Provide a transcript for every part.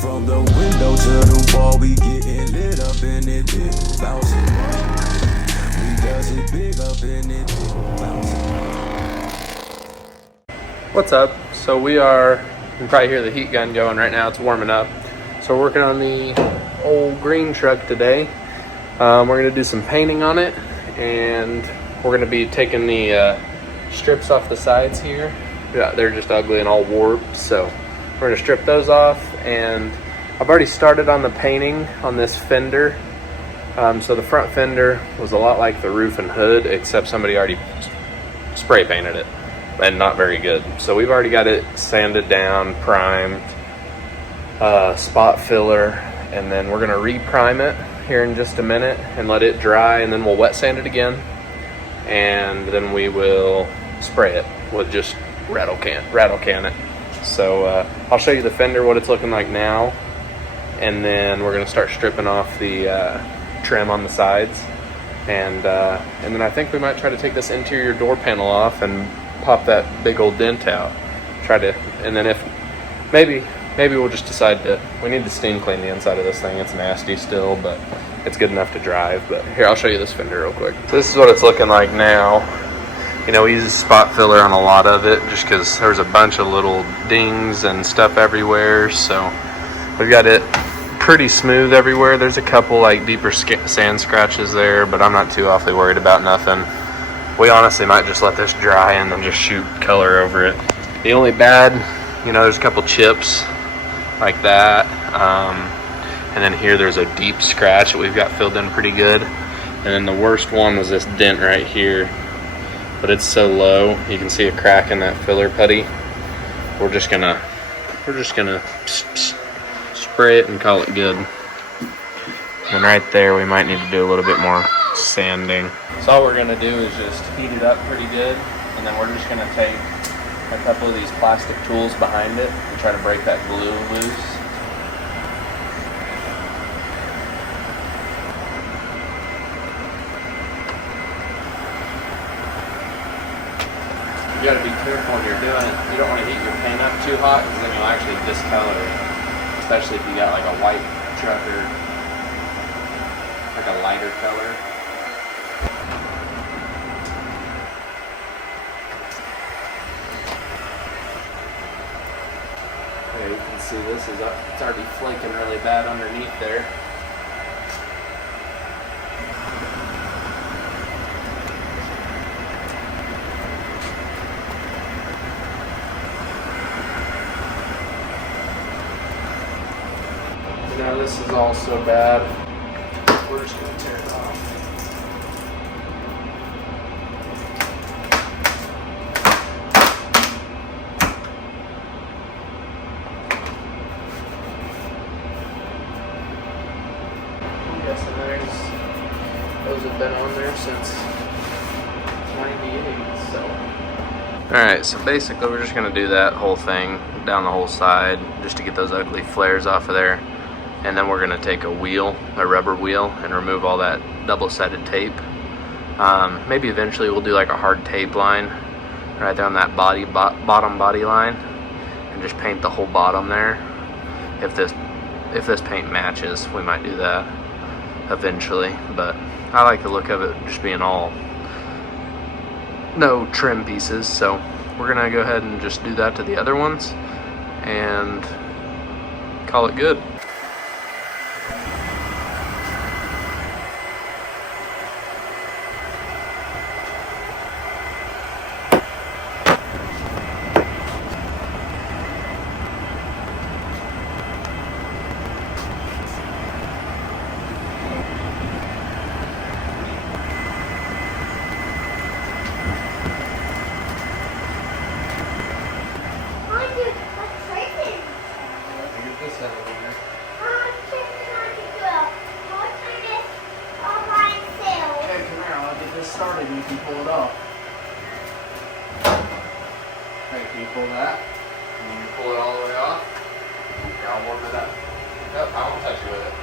From the window to the wall, we getting lit up in it, big bouncing. We does it big up in it, big bouncing. What's up? So you can probably hear the heat gun going right now. It's warming up. So we're working on the old green truck today. We're gonna do some painting on it, and we're gonna be taking the strips off the sides here. Yeah, they're just ugly and all warped, so we're gonna strip those off. And I've already started on the painting on this fender. So the front fender was a lot like the roof and hood, except somebody already spray painted it, and not very good. So we've already got it sanded down, primed, spot filler, and then we're gonna re-prime it here in just a minute and let it dry, and then we'll wet sand it again, and then we will spray it with just rattle can it. So I'll show you the fender, what it's looking like now, and then we're gonna start stripping off the trim on the sides, and then I think we might try to take this interior door panel off and pop that big old dent out. And then if maybe we'll just decide we need to steam clean the inside of this thing. It's nasty still, but it's good enough to drive. But here, I'll show you this fender real quick. So this is what it's looking like now. You know, we use spot filler on a lot of it just because there's a bunch of little dings and stuff everywhere. So we've got it pretty smooth everywhere. There's a couple like deeper sand scratches there, but I'm not too awfully worried about nothing. We honestly might just let this dry and then just shoot color over it. The only bad, you know, there's a couple chips like that. And then here there's a deep scratch that we've got filled in pretty good. And then the worst one was this dent right here. But it's so low, you can see a crack in that filler putty. We're just gonna spray it and call it good. And right there, we might need to do a little bit more sanding. So all we're gonna do is just heat it up pretty good, and then we're just gonna take a couple of these plastic tools behind it and try to break that glue loose. You gotta be careful when you're doing it. You don't want to heat your paint up too hot, because then you'll actually discolor it. Especially if you got like a white truck or like a lighter color. Okay, you can see this is up. It's already flaking really bad underneath there. Now this is all so bad, we're just going to tear it off. I'm guessing those have been on there since 98, so. Alright, so basically we're just going to do that whole thing down the whole side just to get those ugly flares off of there. And then we're going to take a rubber wheel, and remove all that double-sided tape. Maybe eventually we'll do like a hard tape line right there on that bottom body line, and just paint the whole bottom there. If this paint matches, we might do that eventually. But I like the look of it just being all no trim pieces. So we're going to go ahead and just do that to the other ones and call it good. Started and you can pull it off. Okay, can you pull that? And you pull it all the way off. Here, I'll warm it up. Nope, I won't touch you with it.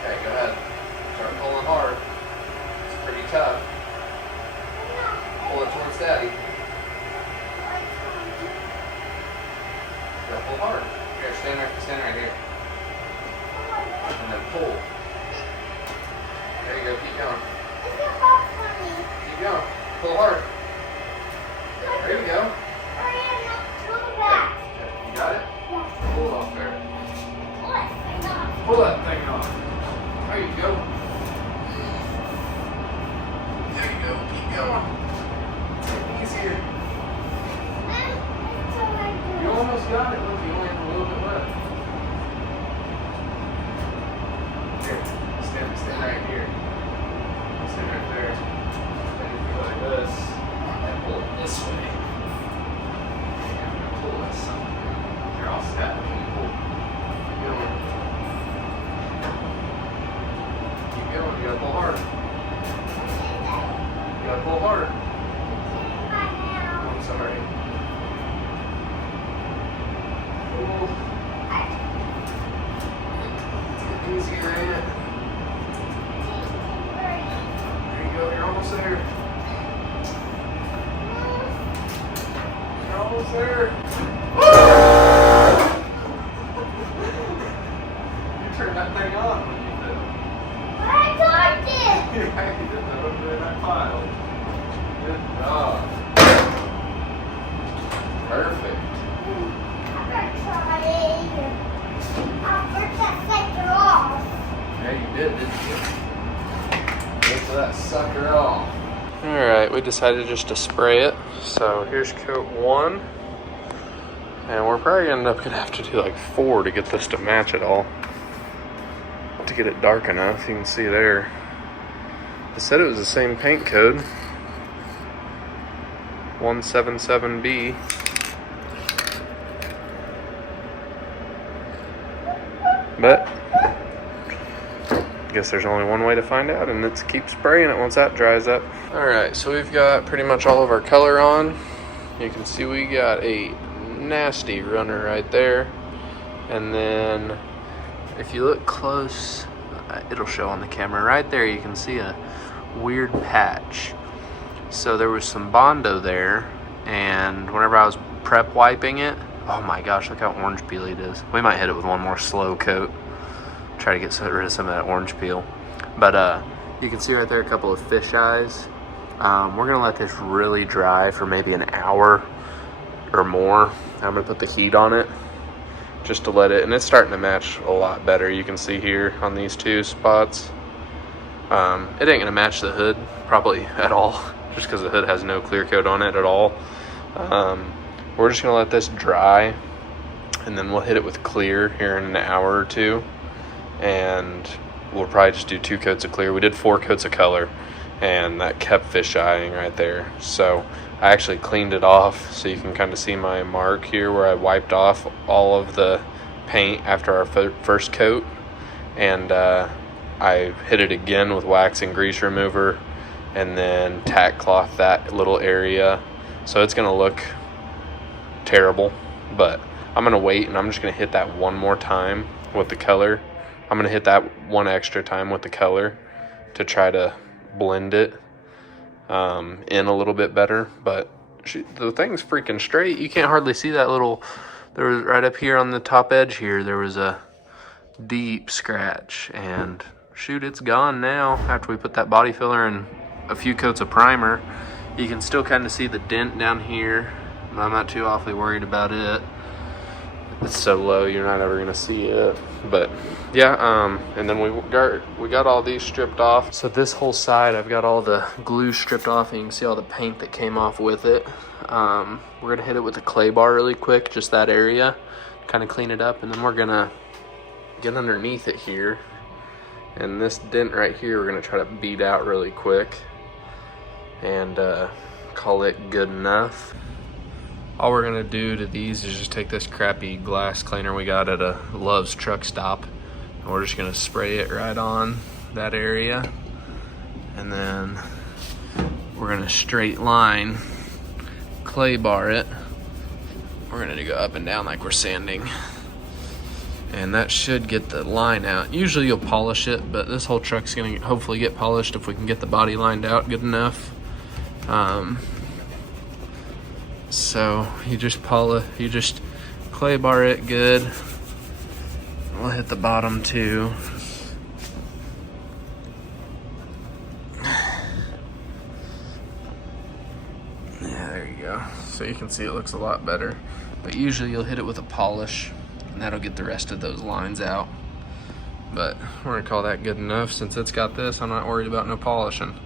Okay, go ahead. Start pulling hard. It's pretty tough. Pull it towards Daddy. Go pull hard. Here, Stand right here. And then pull. There you go, keep going. Keep going. Pull hard. There you go. You got it? Pull it off there. Pull that thing off. There you go. There you go. Keep going. Easier. You almost got it. Look, you only have a little bit left. Here, stand right here. Stand right there. Then you go like this and pull it this way. And pull this something. You're all set when you pull. Keep going. Keep going. You gotta pull hard. You gotta pull hard. I'm sorry. Easier, ain't it? There you go, you're almost there. You're almost there. You turned that thing on when you did. I got it! Yeah, you did that over in that pile. Good job. Perfect. Yeah, you did, didn't you? Get that sucker off. Alright, we decided just to spray it. So here's coat 1. And we're probably gonna have to do like 4 to get this to match it all. To get it dark enough, you can see there. It said it was the same paint code. 177B. But I guess there's only one way to find out, and it's keep spraying it once that dries up. Alright, so we've got pretty much all of our color on. You can see we got a nasty runner right there. And then if you look close, it'll show on the camera. Right there you can see a weird patch. So there was some Bondo there, and whenever I was prep wiping it, oh my gosh, look how orange peely it is. We might hit it with one more slow coat. Try to get rid of some of that orange peel. But you can see right there a couple of fish eyes. We're gonna let this really dry for maybe an hour or more. I'm gonna put the heat on it just to let it, and it's starting to match a lot better. You can see here on these 2 spots. It ain't gonna match the hood probably at all, just because the hood has no clear coat on it at all. We're just gonna let this dry, and then we'll hit it with clear here in an hour or 2, and we'll probably just do 2 coats of clear. We did 4 coats of color, and that kept fish eyeing right there. So I actually cleaned it off, so you can kind of see my mark here where I wiped off all of the paint after our first coat, and I hit it again with wax and grease remover, and then tack cloth that little area. So it's gonna look terrible, but I'm gonna wait, and I'm just gonna hit that one more time with the color. I'm gonna hit that one extra time with the color to try to blend it in a little bit better. But the thing's freaking straight. You can't hardly see that little, there was right up here on the top edge here, there was a deep scratch, and shoot, it's gone now after we put that body filler and a few coats of primer. You can still kind of see the dent down here. I'm not too awfully worried about it. It's so low you're not ever gonna see it. But yeah, and then we got all these stripped off. So this whole side, I've got all the glue stripped off, and you can see all the paint that came off with it. We're gonna hit it with a clay bar really quick, just that area, kind of clean it up, and then we're gonna get underneath it here. And this dent right here, we're gonna try to beat out really quick and call it good enough. All we're gonna do to these is just take this crappy glass cleaner we got at a Love's truck stop, and we're just gonna spray it right on that area, and then we're gonna straight line clay bar it. We're gonna go up and down like we're sanding, and that should get the line out. Usually you'll polish it, but this whole truck's gonna hopefully get polished if we can get the body lined out good enough. So you just clay bar it good, We'll hit the bottom too. Yeah, there you go. So you can see it looks a lot better. But usually you'll hit it with a polish and that'll get the rest of those lines out. But we're gonna call that good enough. Since it's got this, I'm not worried about no polishing.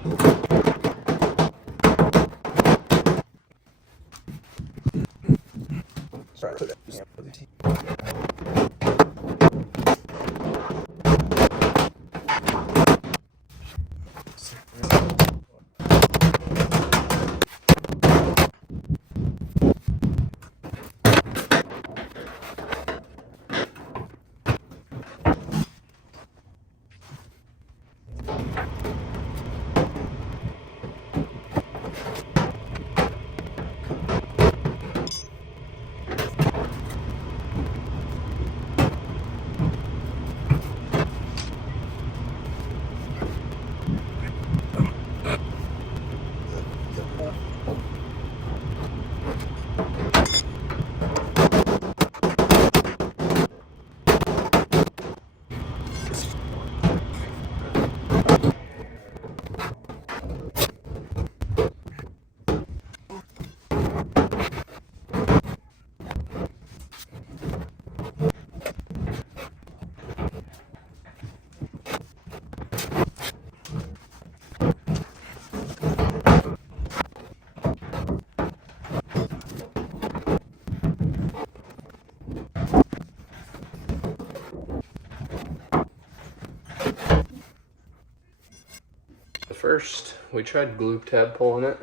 First, we tried glue tab pulling it.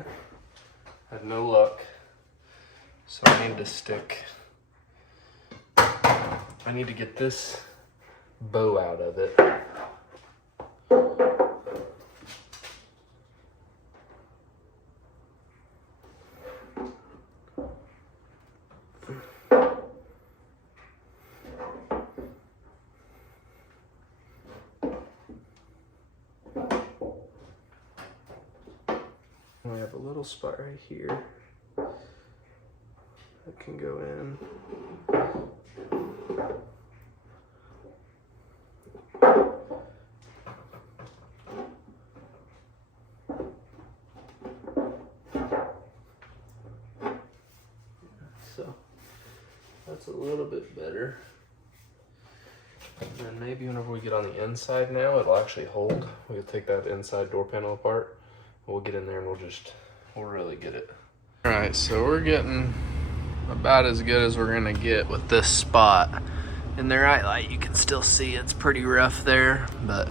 Had no luck. So I need to get this bow out of it. We have a little spot right here that can go in. So that's a little bit better. And then maybe whenever we get on the inside now, it'll actually hold. We'll take that inside door panel apart. We'll get in there and we'll really get it. All right, so we're getting about as good as we're gonna get with this spot. In the right light, you can still see it's pretty rough there, but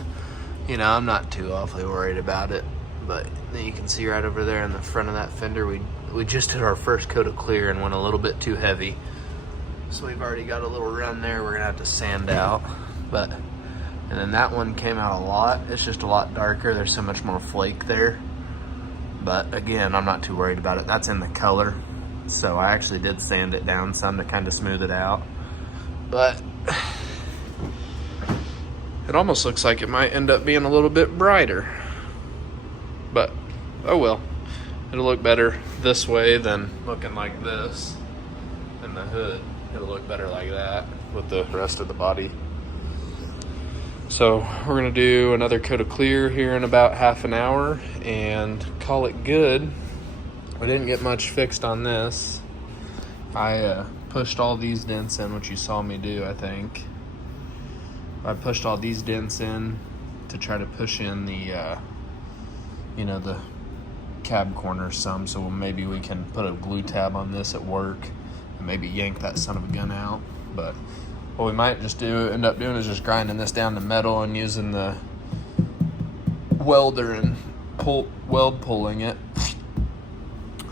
you know, I'm not too awfully worried about it. But then you can see right over there in the front of that fender, we just did our first coat of clear and went a little bit too heavy. So we've already got a little run there we're gonna have to sand out. And then that one came out a lot. It's just a lot darker. There's so much more flake there. But again, I'm not too worried about it. That's in the color. So I actually did sand it down some to kind of smooth it out. But it almost looks like it might end up being a little bit brighter. But, oh well. It'll look better this way than looking like this in the hood. It'll look better like that with the rest of the body. So we're gonna do another coat of clear here in about half an hour and call it good. We didn't get much fixed on this. I pushed all these dents in, which you saw me do, I think. I pushed all these dents in to try to push in the, you know, the cab corner some, so maybe we can put a glue tab on this at work and maybe yank that son of a gun out. But what we might just end up doing is just grinding this down to metal and using the welder and weld pulling it,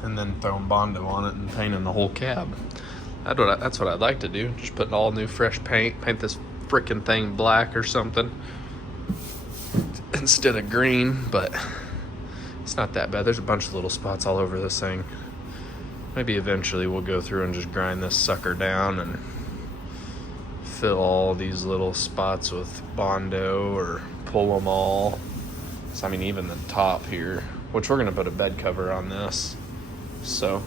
and then throwing Bondo on it and painting the whole cab. That's what I'd like to do. Just put all new fresh paint this freaking thing black or something instead of green, but it's not that bad. There's a bunch of little spots all over this thing. Maybe eventually we'll go through and just grind this sucker down and fill all these little spots with Bondo or pull them all. So, I mean, even the top here, which we're gonna put a bed cover on this. So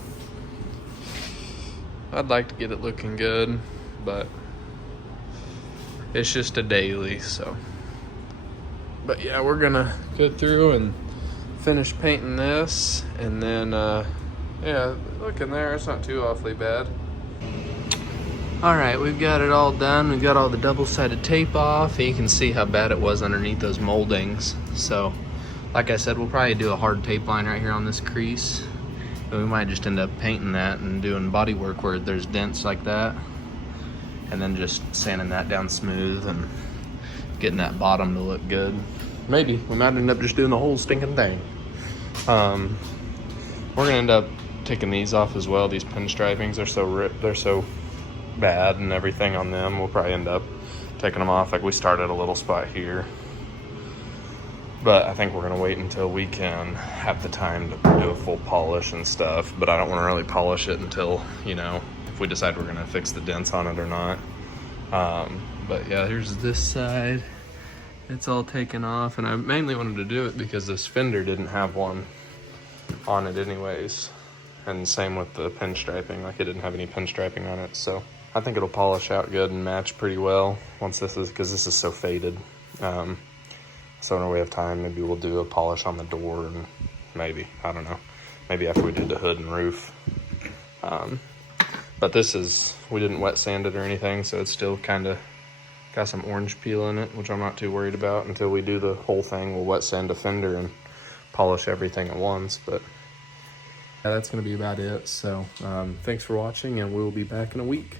I'd like to get it looking good, but it's just a daily, so. But yeah, we're gonna go through and finish painting this, and then yeah, look in there, it's not too awfully bad. All right, we've got it all done. We've got all the double-sided tape off, and you can see how bad it was underneath those moldings. So like I said, we'll probably do a hard tape line right here on this crease, and we might just end up painting that and doing body work where there's dents like that, and then just sanding that down smooth and getting that bottom to look good. Maybe we might end up just doing the whole stinking thing. We're gonna end up taking these off as well. These pinstripings are they're so bad and everything on them. We'll probably end up taking them off. Like, we started a little spot here, but I think we're gonna wait until we can have the time to do a full polish and stuff. But I don't want to really polish it until, you know, if we decide we're gonna fix the dents on it or not. But yeah, here's this side. It's all taken off, and I mainly wanted to do it because this fender didn't have one on it anyways. And same with the pinstriping, like, it didn't have any pinstriping on it. So I think it'll polish out good and match pretty well once this is, because this is so faded. So when we have time, maybe we'll do a polish on the door, and maybe, I don't know, maybe after we did the hood and roof. But this is, we didn't wet sand it or anything, so it's still kind of got some orange peel in it, which I'm not too worried about. Until we do the whole thing, we'll wet sand the fender and polish everything at once. But yeah, that's going to be about it. So thanks for watching, and we'll be back in a week.